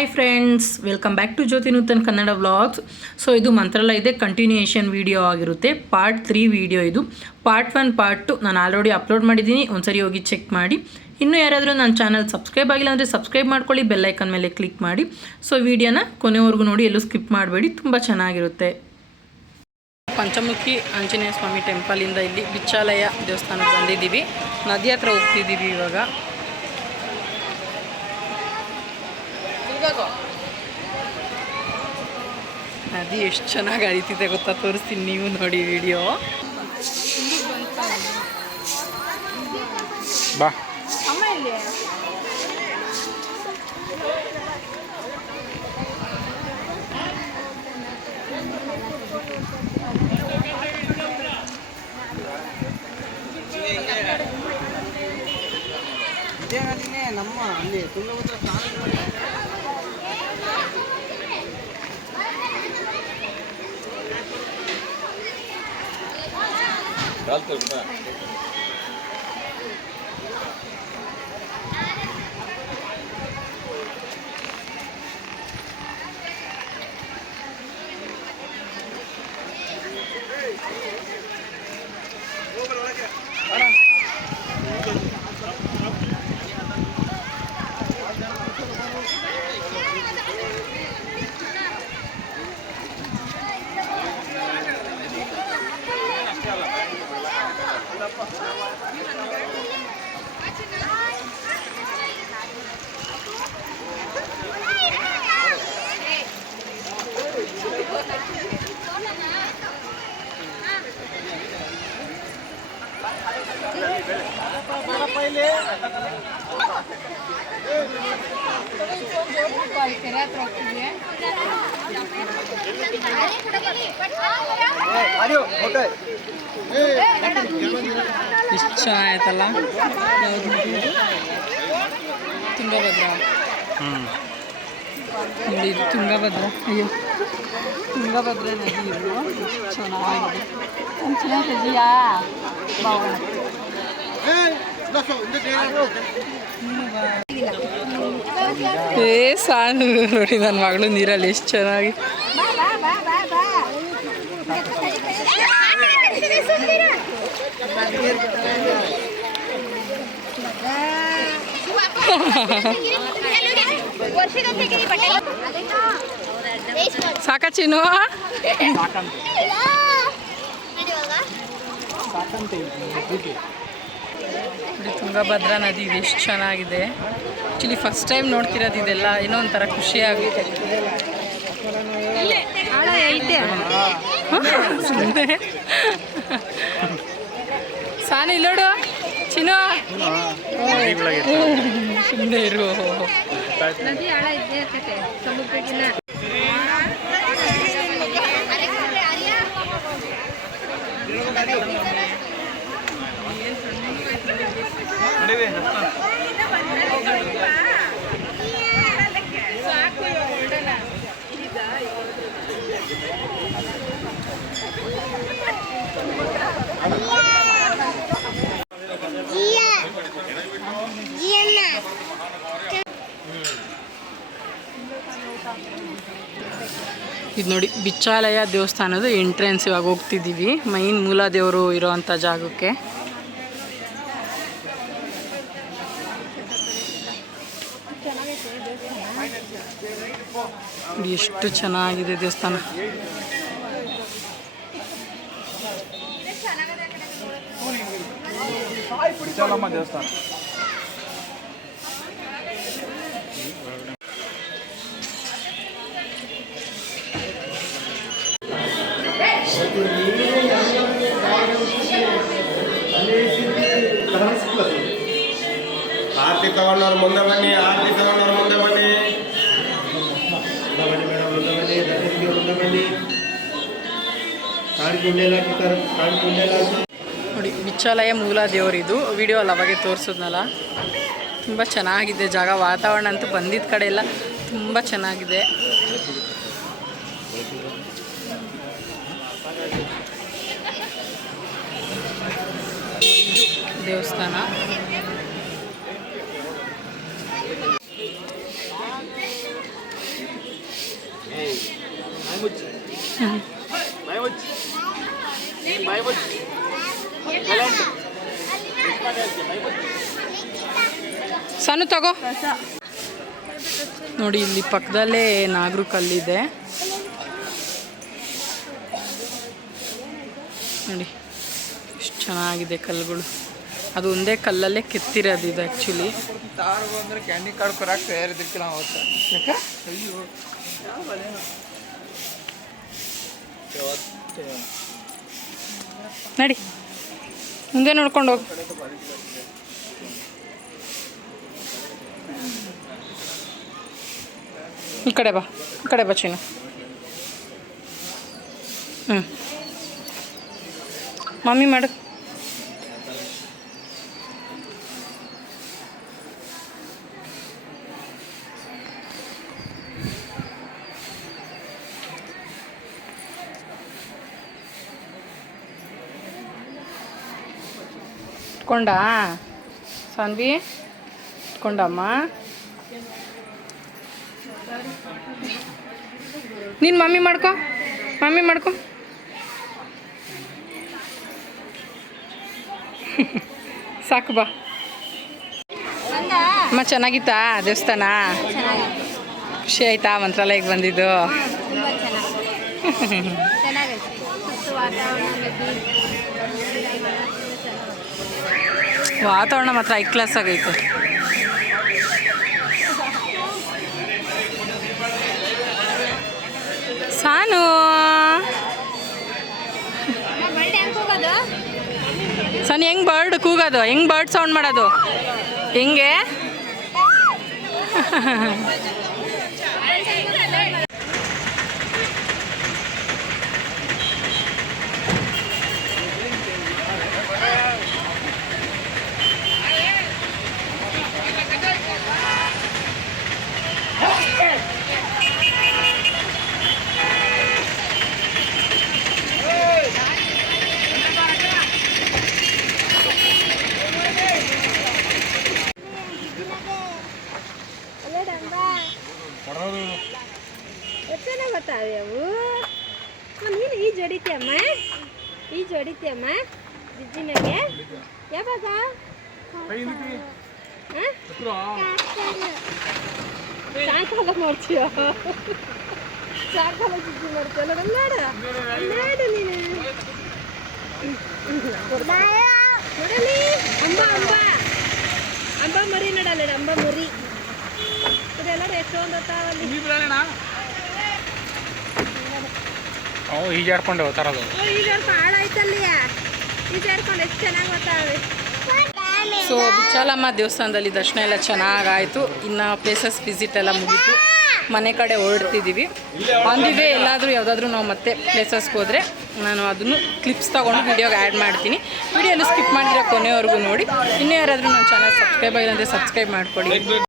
Hi friends, welcome back to Jyothi Nutan Kannada vlogs. So ಇದು ಮಂತ್ರಾಲಯದ continuation video ಆಗಿರುತ್ತೆ. ಪಾರ್ಟ್ 3 ವಿಡಿಯೋ ಇದು. ಪಾರ್ಟ್ 1 ಪಾರ್ಟ್ 2 ನಾನು ಆಲ್ರೆಡಿ ಅಪ್ಲೋಡ್ ಮಾಡಿದ್ದೀನಿ, ಒಂದ್ಸರಿ ಹೋಗಿ ಚೆಕ್ ಮಾಡಿ. ಇನ್ನೂ ಯಾರಾದರೂ ನನ್ನ ಚಾನಲ್ ಸಬ್ಸ್ಕ್ರೈಬ್ ಆಗಿಲ್ಲ ಅಂದರೆ ಸಬ್ಸ್ಕ್ರೈಬ್ ಮಾಡ್ಕೊಳ್ಳಿ, ಬೆಲ್ ಐಕನ್ ಮೇಲೆ ಕ್ಲಿಕ್ ಮಾಡಿ. ಸೊ ವಿಡಿಯೋನ ಕೊನೆವರೆಗೂ ನೋಡಿ, ಎಲ್ಲೂ ಸ್ಕಿಪ್ ಮಾಡಬೇಡಿ, ತುಂಬ ಚೆನ್ನಾಗಿರುತ್ತೆ. ಪಂಚಮುಖಿ ಆಂಜನೇಯ ಸ್ವಾಮಿ ಟೆಂಪಲಿಂದ ಇಲ್ಲಿ ಬಿಚ್ಚಾಲಯ ದೇವಸ್ಥಾನಕ್ಕೆ ಬಂದಿದ್ದೀವಿ. ನದಿ ಹತ್ರ ಹೋಗ್ತಿದ್ದೀವಿ ಇವಾಗ. ನದಿ ಎಷ್ಟು ಚೆನ್ನಾಗಿ ಹರಿತಿದೆ ಗೊತ್ತಾ, ತೋರಿಸ್ತೀನಿ, ನೀವು ನೋಡಿ ವಿಡಿಯೋ. ಬಾ ನಮ್ಮ ಅಲ್ಲಿ ತುಂಗಭದ್ರಾ ಇಷ್ಟು ಚೆನ್ನಾಗೈತಲ್ಲ. ತುಂಗಭದ್ರಾ ನೋಡಿ, ತುಂಗಭದ್ರಾ. ಅಯ್ಯೋ, ತುಂಗಭದ್ರಾ ನದಿ ಇದು ಚೆನ್ನಾಗಿದೆ. ಚೆನ್ನಾಗಿದೆಯಾ? ಸಾನು ನೋಡಿ, ನನ್ನ ಮಗಳು ನೀರಲ್ಲಿ ಎಷ್ಟು ಚೆನ್ನಾಗಿ. ಸಾಕ ಚಿನ್ನು, ತುಂಗಭದ್ರಾ ನದಿ ಇದು ಎಷ್ಟು ಚೆನ್ನಾಗಿದೆ. ಆ್ಯಕ್ಚುಲಿ ಫಸ್ಟ್ ಟೈಮ್ ನೋಡ್ತಿರೋದು ಇದೆಲ್ಲ, ಏನೋ ಒಂಥರ ಖುಷಿ ಆಗುತ್ತೆ. ಸಾನು ಇಲ್ಲೋಡು ಚಿನ್ನು, ಸುಮ್ಮನೆ ಇರು. ಇದು ನೋಡಿ, ಬಿಚ್ಚಾಲಯ ದೇವಸ್ಥಾನದ ಎಂಟ್ರೆನ್ಸ್. ಇವಾಗ ಹೋಗ್ತಿದ್ದೀವಿ ಮೈನ್ ಮೂಲ ದೇವರು ಇರೋವಂಥ ಜಾಗಕ್ಕೆ. ಎಷ್ಟು ಚೆನ್ನಾಗಿದೆ ದೇವಸ್ಥಾನ. ದೇವಸ್ಥಾನ ಆರತಿ ತಗೊಂಡವ್ರು ಮುಂದೆ ಬನ್ನಿ, ಆರತಿ ತಗೊಂಡವ್ರು ಮುಂದೆ ಬನ್ನಿ, ಮುಂದೆ ಬನ್ನಿ. ನೋಡಿ, ಬಿಚ್ಚಾಲಯ ಮೂಲ ದೇವರಿದು. ವಿಡಿಯೋಲ್ಲಿ ಅವಾಗೆ ತೋರಿಸಿದ್ನಲ್ಲ, ತುಂಬ ಚೆನ್ನಾಗಿದೆ ಜಾಗ. ವಾತಾವರಣ ಅಂತೂ ಬಂದಿದ್ದ ಕಡೆ ಎಲ್ಲ ತುಂಬ ಚೆನ್ನಾಗಿದೆ. ದೇವಸ್ಥಾನ ಸಣ್ಣ ತಗೋ ನೋಡಿ, ಇಲ್ಲಿ ಪಕ್ಕದಲ್ಲೇ ನಾಗರು ಕಲ್ಲಿದೆ ನೋಡಿ, ಎಷ್ಟು ಚೆನ್ನಾಗಿದೆ ಕಲ್ಲುಗಳು. ಅದು ಒಂದೇ ಕಲ್ಲಲ್ಲೇ ಕೆತ್ತಿರೋದು ಇದು ಆ್ಯಕ್ಚುಲಿ. ಕ್ಯಾಂಡಿ ಕಾರ್ಡ್ ಕೊರಾಕ್ ತಯಾರಿದ್ದಿರ್ಕಿಲ್ಲ ಅವತ್ತು. ಅಯ್ಯೋ ನಡಿ ಮುಂದೆ ನೋಡ್ಕೊಂಡು ಹೋಗು. ಈ ಕಡೆ ಬಾ ಚೀನು. ಮಮ್ಮಿ ಮಾಡು. ಇಟ್ಕೊಂಡಾ ಸಾನ್ವಿ? ಇಟ್ಕೊಂಡಮ್ಮ? ನೀನು ಮಮ್ಮಿ ಮಾಡ್ಕೊ ಸಾಕು ಬಾ. ಅಮ್ಮ ಚೆನ್ನಾಗಿತ್ತಾ ದೇವಸ್ಥಾನ? ಖುಷಿ ಆಯ್ತಾ ಮಂತ್ರಾಲಯಕ್ಕೆ ಬಂದಿದ್ದು? ವಾತಾವರಣ ಮಾತ್ರ ಹೈ ಕ್ಲಾಸ್ ಆಗೈತೆ. ಸಾನು ಸನ್ ಹೆಂಗ್ ಬರ್ಡ್ ಕೂಗೋದು, ಹೆಂಗ್ ಬರ್ಡ್ ಸೌಂಡ್ ಮಾಡೋದು ಹೆಂಗೆ? ಗೊತ್ತಾವೆ ಅವು. ನೀನು ಈಜು ಹೊಡಿತೀಯಮ್ಮ ಬಿಜ್ಜಿನಾಗೆ ಯಾವಾಗ? ಸಾಯಂಕಾಲ ಮಾಡ್ತೀಯ? ಸಾಯಂಕಾಲ ಬಿಜ್ಜಿ ಮಾಡ್ತೀಯ? ನೋಡು ನೀನು ನೋಡಲಿ. ಅಂಬ ಮರಿ ನೋಡಲ್ಲ, ಅಂಬ ಮರಿ ಎಲ್ಲರೂ ಎಷ್ಟೊಂದು ಹೊತ್ತಾವಲ್ಲಿ ಈಜಾಡ್ಕೊಂಡು ಹೋಗ್ತಾರದು. ಈಜಾಡ್ಕೊಂಡು ಹಾಳಾಯ್ತಲ್ಲಿಯ, ಈಜಾಡ್ಕೊಂಡು ಎಷ್ಟು ಚೆನ್ನಾಗಿ ಗೊತ್ತಾವೆ. ಸೊ ಬಿಚ್ಚಾಲಮ್ಮ ದೇವಸ್ಥಾನದಲ್ಲಿ ದರ್ಶನ ಎಲ್ಲ ಚೆನ್ನಾಗಾಯಿತು. ಇನ್ನು ಪ್ಲೇಸಸ್ ವಿಸಿಟ್ ಎಲ್ಲ ಮುಗೀತು, ಮನೆ ಕಡೆ ಹೊರಡ್ತಿದ್ದೀವಿ. ಆನ್ ದಿ ವೇ ಎಲ್ಲಾದರೂ ಯಾವುದಾದ್ರೂ ನಾವು ಮತ್ತೆ ಪ್ಲೇಸಸ್ಗೆ ಹೋದರೆ ನಾನು ಅದನ್ನು ಕ್ಲಿಪ್ಸ್ ತೊಗೊಂಡು ವೀಡಿಯೋಗೆ ಆ್ಯಡ್ ಮಾಡ್ತೀನಿ. ವೀಡಿಯೋಲ್ಲಿ ಸ್ಕಿಪ್ ಮಾಡಿದ್ರೆ ಕೊನೆವರೆಗೂ ನೋಡಿ. ಇನ್ನೂ ಯಾರಾದರೂ ನನ್ನ ಚಾನಲ್ ಸಬ್ಸ್ಕ್ರೈಬ್ ಆಗಿಲ್ಲ ಅಂದರೆ ಸಬ್ಸ್ಕ್ರೈಬ್ ಮಾಡ್ಕೊಳ್ಳಿ.